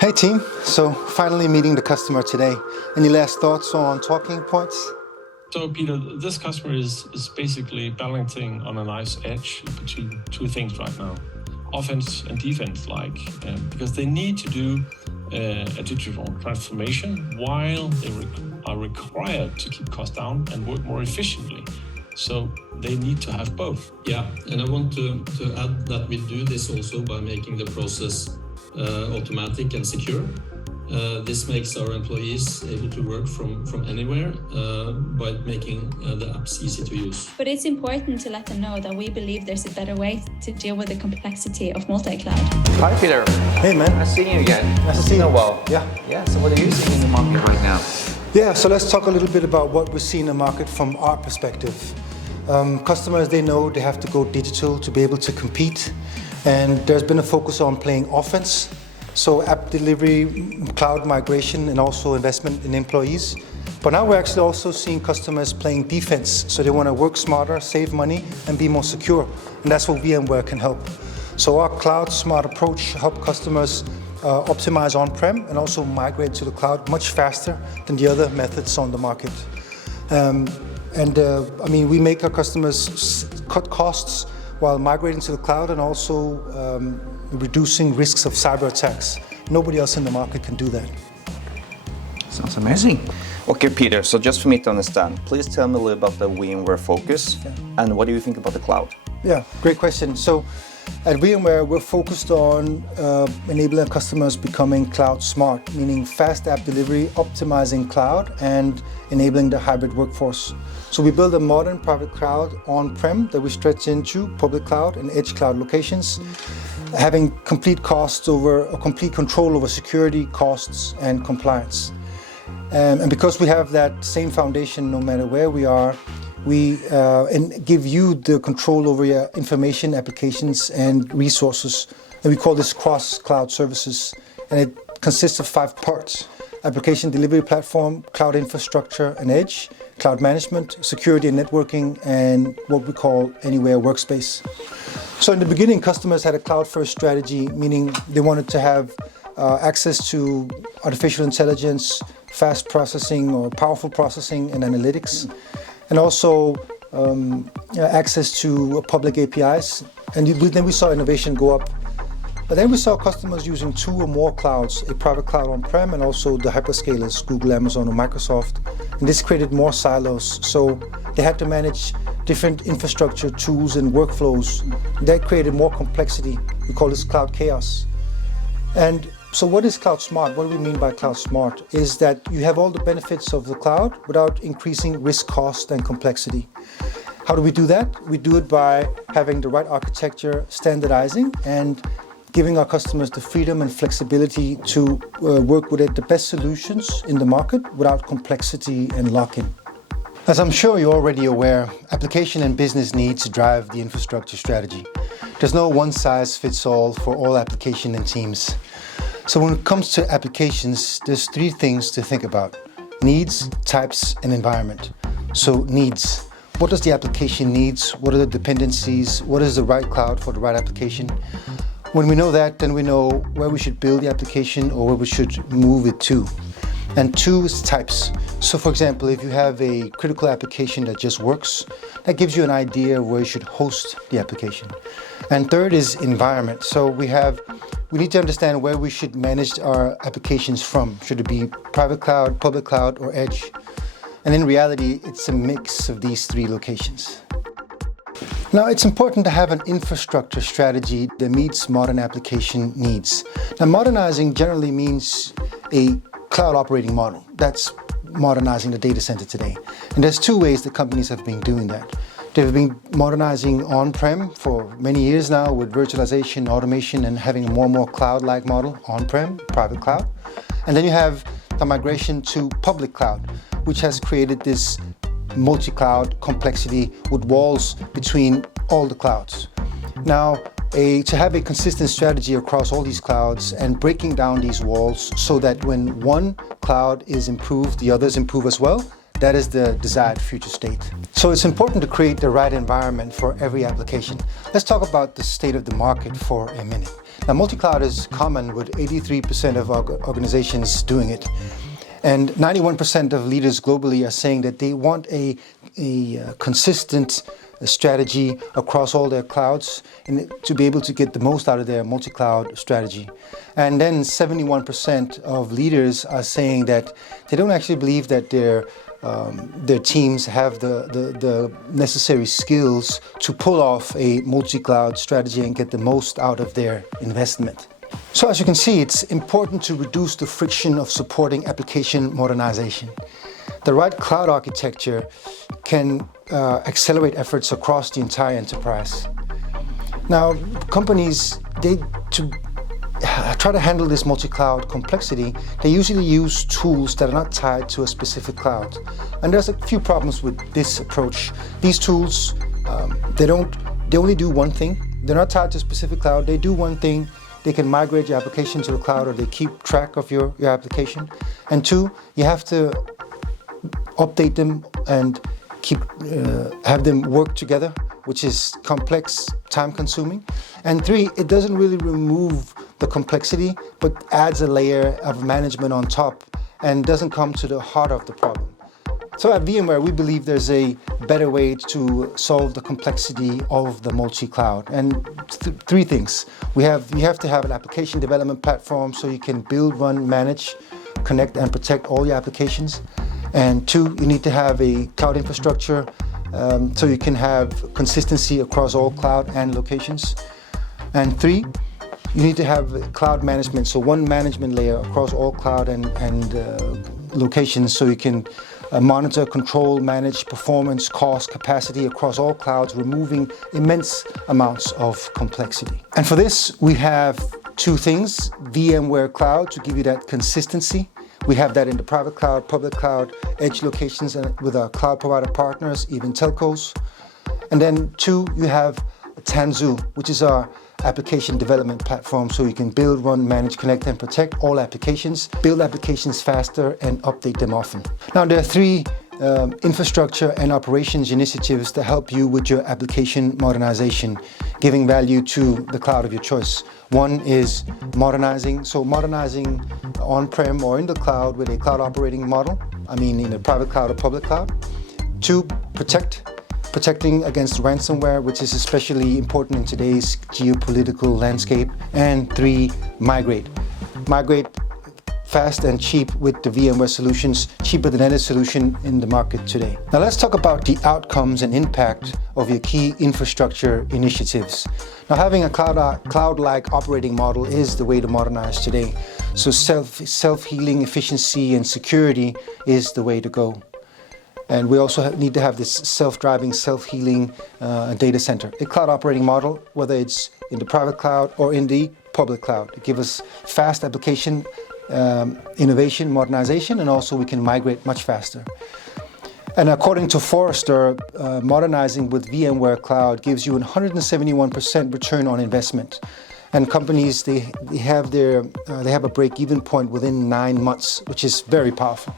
Hey team, so finally meeting the customer today. Any last thoughts on talking points? So Peter, this customer is basically balancing on a nice edge between two things right now, offense and defense, because they need to do a digital transformation while they are required to keep costs down and work more efficiently. So they need to have both. Yeah, and I want to add that we do this also by making the process automatic and secure. This makes our employees able to work from anywhere by making the apps easy to use. But it's important to let them know that we believe there's a better way to deal with the complexity of multi-cloud. Hi Peter. Hey man. Nice seeing you again. Nice to see you. Well. Yeah. So what are you seeing in the market right now? Yeah, so let's talk a little bit about what we see in the market from our perspective. Customers, they know they have to go digital to be able to compete. And there's been a focus on playing offense. So app delivery, cloud migration, and also investment in employees. But now we're actually also seeing customers playing defense. So they want to work smarter, save money, and be more secure. And that's what VMware can help. So our cloud smart approach helps customers optimize on-prem and also migrate to the cloud much faster than the other methods on the market. We make our customers cut costs while migrating to the cloud and also reducing risks of cyber attacks. Nobody else in the market can do that. Sounds amazing. Okay, Peter, so just for me to understand, please tell me a little about the VMware focus and what do you think about the cloud? Yeah, great question. So at VMware, we're focused on enabling customers becoming cloud smart, meaning fast app delivery, optimizing cloud, and enabling the hybrid workforce. So we build a modern private cloud on-prem that we stretch into public cloud and edge cloud locations, having complete control over security, costs, and compliance. And because we have that same foundation no matter where we are, we give you the control over your information, applications, and resources. And we call this cross-cloud services. And it consists of 5 parts: application delivery platform, cloud infrastructure and edge, cloud management, security and networking, and what we call anywhere workspace. So in the beginning, customers had a cloud-first strategy, meaning they wanted to have access to artificial intelligence, fast processing or powerful processing and analytics, and also access to public APIs. And then we saw innovation go up. But then we saw customers using 2 or more clouds, a private cloud on-prem and also the hyperscalers, Google, Amazon, or Microsoft. And this created more silos. So they had to manage different infrastructure tools and workflows. That created more complexity. We call this cloud chaos. And so what is cloud smart? What do we mean by cloud smart? Is that you have all the benefits of the cloud without increasing risk, cost, and complexity. How do we do that? We do it by having the right architecture, standardizing, and giving our customers the freedom and flexibility to work with the best solutions in the market without complexity and lock-in. As I'm sure you're already aware, application and business needs drive the infrastructure strategy. There's no one-size-fits-all for all application and teams. So when it comes to applications, there's 3 things to think about: needs, types, and environment. So needs. What does the application needs? What are the dependencies? What is the right cloud for the right application? When we know that, then we know where we should build the application or where we should move it to. And 2 is types. So for example, if you have a critical application that just works, that gives you an idea of where you should host the application. And 3rd is environment. So we need to understand where we should manage our applications from. Should it be private cloud, public cloud, or edge? And in reality, it's a mix of these 3 locations. Now, it's important to have an infrastructure strategy that meets modern application needs. Now, modernizing generally means a cloud operating model. That's modernizing the data center today. And there's 2 ways that companies have been doing that. They've been modernizing on-prem for many years now with virtualization, automation, and having a more and more cloud-like model, on-prem, private cloud. And then you have the migration to public cloud, which has created this multi-cloud complexity with walls between all the clouds. Now, to have a consistent strategy across all these clouds and breaking down these walls so that when one cloud is improved, the others improve as well, that is the desired future state. So it's important to create the right environment for every application. Let's talk about the state of the market for a minute. Now, multi-cloud is common with 83% of organizations doing it. And 91% of leaders globally are saying that they want a consistent strategy across all their clouds and to be able to get the most out of their multi-cloud strategy. And then 71% of leaders are saying that they don't actually believe that their teams have the necessary skills to pull off a multi-cloud strategy and get the most out of their investment. So as you can see, it's important to reduce the friction of supporting application modernization. The right cloud architecture can accelerate efforts across the entire enterprise. Now, companies, to try to handle this multi-cloud complexity, they usually use tools that are not tied to a specific cloud. And there's a few problems with this approach. These tools, they only do one thing. They're not tied to a specific cloud. They do one thing. They can migrate your application to the cloud, or they keep track of your application. And two, you have to update them and have them work together, which is complex, time-consuming. And three, it doesn't really remove the complexity, but adds a layer of management on top and doesn't come to the heart of the problem. So at VMware, we believe there's a better way to solve the complexity of the multi-cloud. And three things. You have to have an application development platform so you can build, run, manage, connect, and protect all your applications. And two, you need to have a cloud infrastructure so you can have consistency across all cloud and locations. And three, you need to have cloud management, so one management layer across all cloud and locations so you can monitor, control, manage performance, cost, capacity across all clouds, removing immense amounts of complexity. And for this, we have two things: VMware Cloud to give you that consistency. We have that in the private cloud, public cloud, edge locations, and with our cloud provider partners, even telcos. And then two, you have Tanzu, which is our application development platform, so you can build, run, manage, connect, and protect all applications, build applications faster, and update them often. Now, there are three infrastructure and operations initiatives that help you with your application modernization, giving value to the cloud of your choice. One is modernizing, so modernizing on-prem or in the cloud with a cloud operating model, in a private cloud or public cloud. Two, protecting against ransomware, which is especially important in today's geopolitical landscape. And three, migrate fast and cheap with the VMware solutions, cheaper than any solution in the market today. Now let's talk about the outcomes and impact of your key infrastructure initiatives. Now, having a cloud-like operating model is the way to modernize today. So self-healing efficiency and security is the way to go. And we also need to have this self-driving, self-healing data center. A cloud operating model, whether it's in the private cloud or in the public cloud, it gives us fast application innovation, modernization, and also we can migrate much faster. And according to Forrester, modernizing with VMware Cloud gives you 171% return on investment. And companies, they have a break-even point within 9 months, which is very powerful.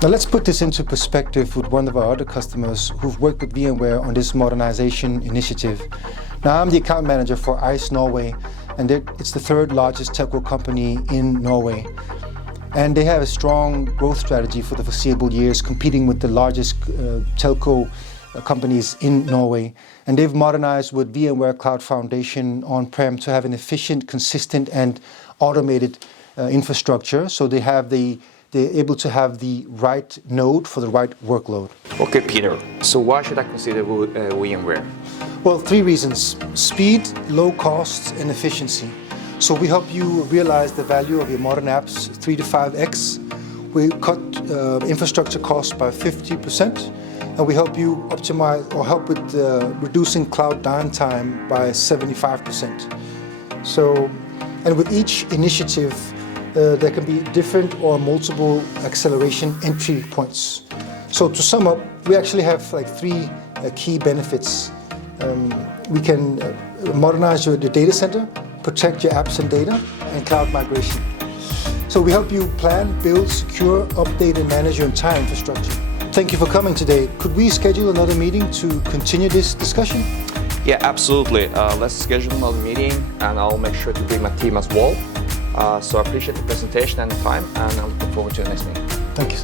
Now let's put this into perspective with one of our other customers who've worked with VMware on this modernization initiative. Now, I'm the account manager for ICE Norway, and it's the third largest telco company in Norway. And they have a strong growth strategy for the foreseeable years, competing with the largest telco companies in Norway. And they've modernized with VMware Cloud Foundation on-prem to have an efficient, consistent, and automated infrastructure. So they're able to have the right node for the right workload. Okay, Peter. So why should I consider VMware? Well, three reasons: speed, low costs, and efficiency. So we help you realize the value of your modern apps 3 to 5x. We cut infrastructure costs by 50%, and we help you optimize or help with reducing cloud downtime by 75%. So, and with each initiative, there can be different or multiple acceleration entry points. So to sum up, we actually have three key benefits. We can modernize your data center, protect your apps and data, and cloud migration. So we help you plan, build, secure, update, and manage your entire infrastructure. Thank you for coming today. Could we schedule another meeting to continue this discussion? Yeah, absolutely. Let's schedule another meeting, and I'll make sure to bring my team as well. So I appreciate the presentation and the time, and I'm looking forward to the next meeting. Thank you.